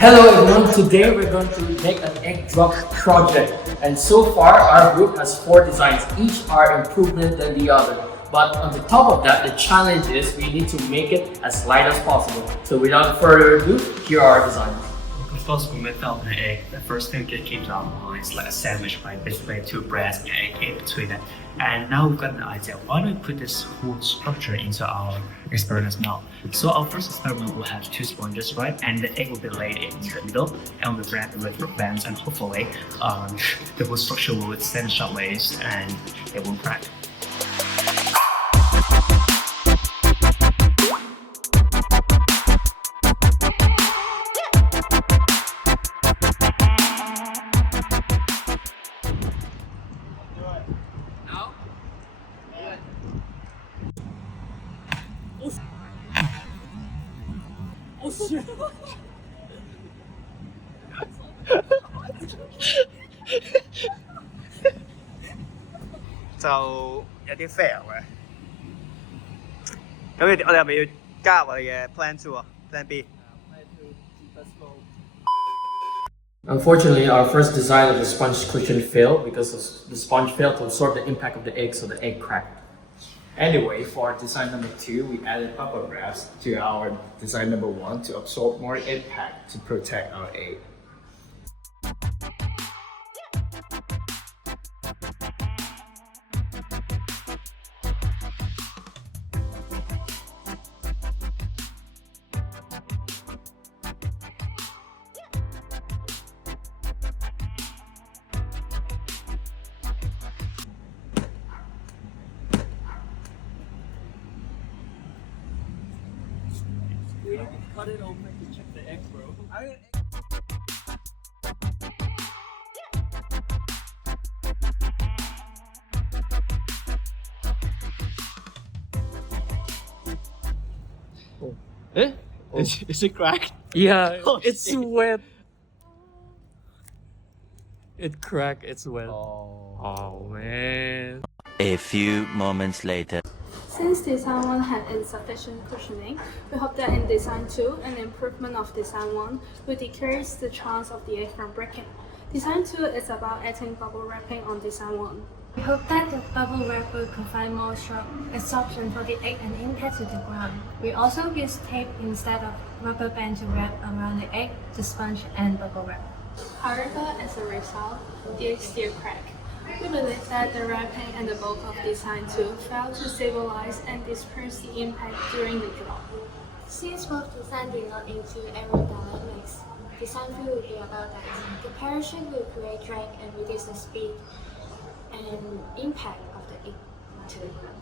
Hello everyone, today we're going to make an egg drop project, and so far our group has 4 designs, each are improvement than the other. But on the top of that, the challenge is we need to make it as light as possible. So without further ado, here are our designs. Of course, when we felt an egg, the first thing that came to our mind is like a sandwich, right? Basically 2 breads and an egg in between it. And now we've got an idea. Why don't we put this whole structure into our experiments now? So our first experiment will have 2 sponges, right? And the egg will be laid in the middle, and we'll wrap it with rubber bands, and hopefully the whole structure will withstand shock waves and it won't crack. Oh shit! 就有啲 fail 嘅。咁我哋係咪要加入我哋嘅 Plan Two 啊？Plan B。Unfortunately, our first design of the sponge cushion failed because the sponge failed to absorb the impact of the egg, so the egg cracked. Anyway, for design number 2, we added bubble wraps to our design number 1 to absorb more impact to protect our egg. We need to cut it open to check the egg, bro. Eh? Is it cracked? Yeah, Oh, it's shit. wet. It cracked, it's wet. Oh. Man. A few moments later. Since Design 1 had insufficient cushioning, we hope that in Design 2, an improvement of Design 1 will decrease the chance of the egg from breaking. Design 2 is about adding bubble wrapping on Design 1. We hope that the bubble wrap will provide more shock absorption for the egg and impact to the ground. We also use tape instead of rubber band to wrap around the egg, the sponge, and bubble wrap. However, as a result, the egg still crack. We believe that the wrapping and the bulk of Design 2 failed to stabilize and disperse the impact during the drop. Since both designs did not include aerodynamics, Design 3 will be about that. The parachute will create drag and reduce the speed and impact of the egg to the ground.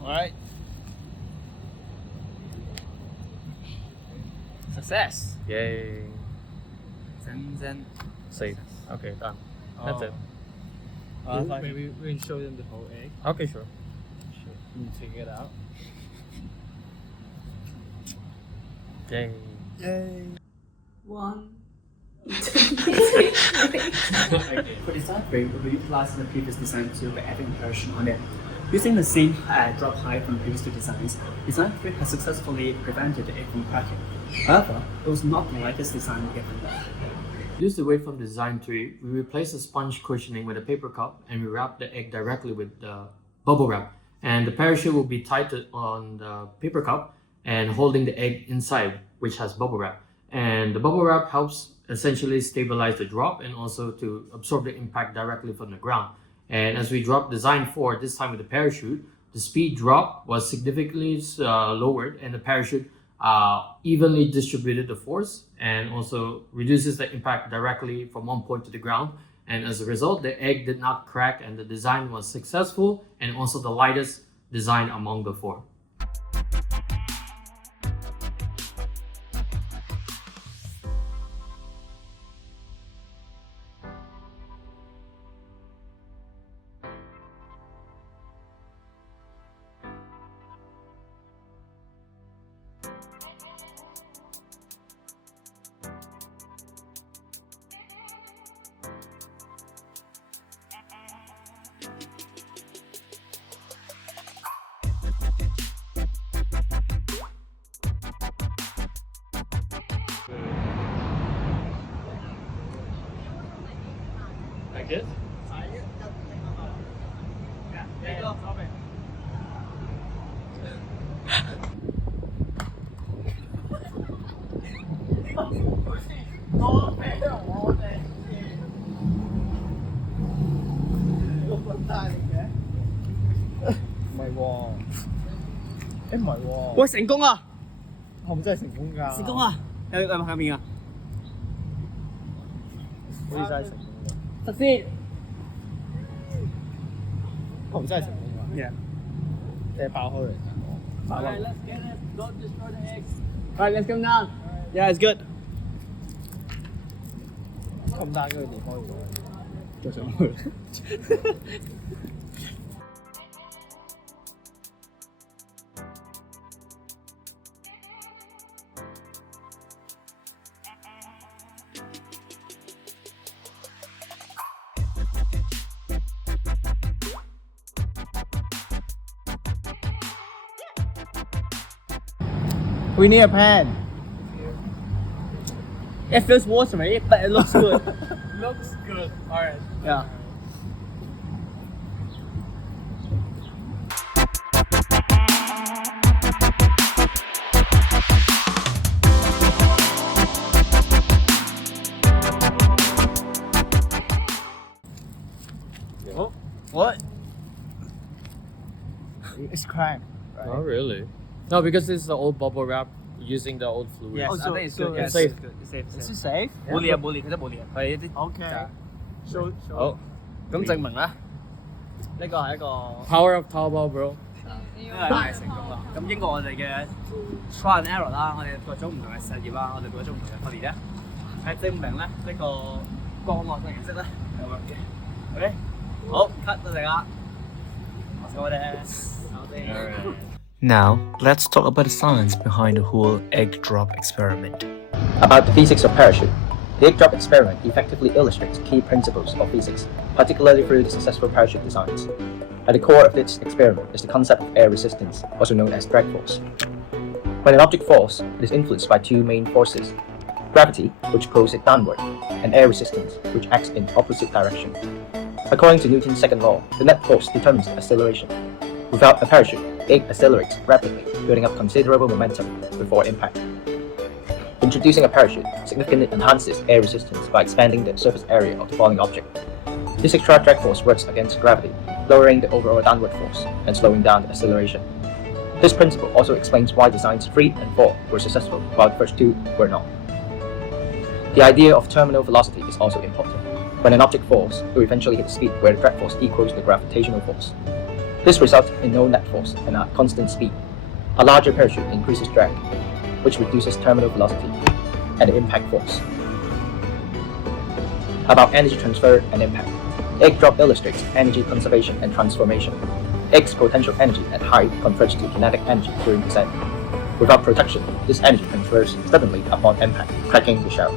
Alright. Success! Yay. Zen. Safe. Okay, done. That's it. Maybe we can show them the whole egg. Okay, sure. You take it out. Yay. Yay! 1. For design 3, we will utilize the previous design 2 by adding parachute on it. Using the same drop height from previous 2 designs, design 3 has successfully prevented the egg from cracking. However, it was not the lightest design given that. Use the weight from design 3, we replace the sponge cushioning with a paper cup and we wrap the egg directly with the bubble wrap. And the parachute will be tied on the paper cup and holding the egg inside, which has bubble wrap. And the bubble wrap helps essentially stabilize the drop and also to absorb the impact directly from the ground. And as we drop design 4, this time with the parachute, the speed drop was significantly lowered and the parachute evenly distributed the force and also reduces the impact directly from one point to the ground. And as a result, the egg did not crack and the design was successful and also the lightest design among the 4. like this.喂，成功啊！係咪真係成功㗎？成功啊！有下面啊！好似真係成功㗎。實先。係咪真係成功㗎？ Yeah. 即係爆開嚟。Alright, let's get it. Don't destroy the eggs. Alright, let's come down. Yeah, it's good. 咁大嗰個地方再上去。We need a pan. It feels watery, but it looks good. Looks good. Alright. Yeah. Oh, What? It's cracked. Right? oh really? No, because it's the old bubble wrap using the old fluid. Yes, I think it's good. so Yes, it's safe. It's good. It's safe. Is it safe? 冇理啊，冇理，其實冇理啊，係一啲 Okay. So 好，咁證明咧，呢個係一個 Power of Taobao, bro. 因為係成功啦。咁經過我哋嘅 try and error 啦，我哋各種唔同嘅實驗啦，我哋各種唔同嘅訓練咧，係證明咧呢個降落嘅形式咧係 work 嘅。OK，好 cut 到大家，我哋。 Now, let's talk about the science behind the whole egg drop experiment. About the physics of parachute. The egg drop experiment effectively illustrates key principles of physics, particularly through the successful parachute designs. At the core of this experiment is the concept of air resistance, also known as drag force. When an object falls, it is influenced by two main forces: gravity, which pulls it downward, and air resistance, which acts in opposite direction. According to Newton's second law, the net force determines the acceleration. Without a parachute, the egg accelerates rapidly, building up considerable momentum before impact. Introducing a parachute significantly enhances air resistance by expanding the surface area of the falling object. This extra drag force works against gravity, lowering the overall downward force and slowing down the acceleration. This principle also explains why designs 3 and 4 were successful while the first two were not. The idea of terminal velocity is also important. When an object falls, it will eventually hit a speed where the drag force equals the gravitational force. This results in no net force and a constant speed. A larger parachute increases drag, which reduces terminal velocity and the impact force. About energy transfer and impact. Egg drop illustrates energy conservation and transformation. Egg's potential energy at height converts to kinetic energy during descent. Without protection, this energy transfers suddenly upon impact, cracking the shell.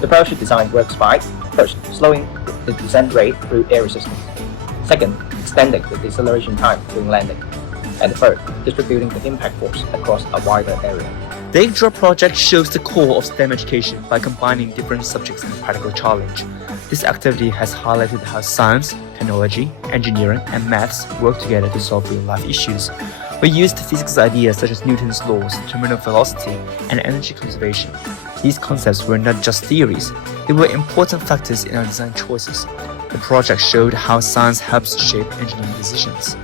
The parachute design works by, first, slowing the descent rate through air resistance. Second, extending the deceleration time during landing. And third, distributing the impact force across a wider area. The egg drop project shows the core of STEM education by combining different subjects in a practical challenge. This activity has highlighted how science, technology, engineering, and maths work together to solve real-life issues. We used physics ideas such as Newton's laws, terminal velocity, and energy conservation. These concepts were not just theories, they were important factors in our design choices. The project showed how science helps shape engineering decisions.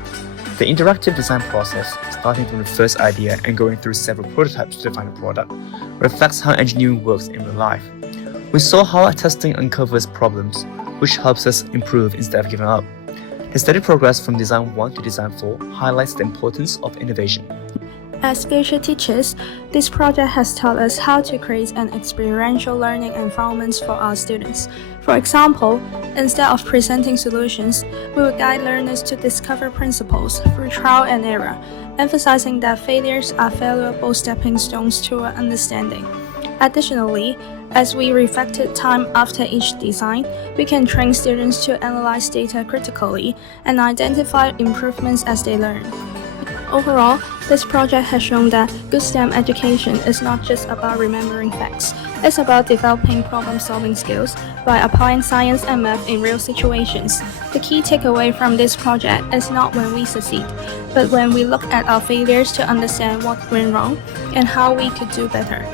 The interactive design process, starting from the first idea and going through several prototypes to define a product, reflects how engineering works in real life. We saw how our testing uncovers problems, which helps us improve instead of giving up. The steady progress from Design 1 to Design 4 highlights the importance of innovation. As future teachers, this project has taught us how to create an experiential learning environment for our students. For example, instead of presenting solutions, we will guide learners to discover principles through trial and error, emphasizing that failures are valuable stepping stones toward understanding. Additionally, as we reflected time after each design, we can train students to analyze data critically and identify improvements as they learn. Overall, this project has shown that good STEM education is not just about remembering facts. It's about developing problem-solving skills by applying science and math in real situations. The key takeaway from this project is not when we succeed, but when we look at our failures to understand what went wrong and how we could do better.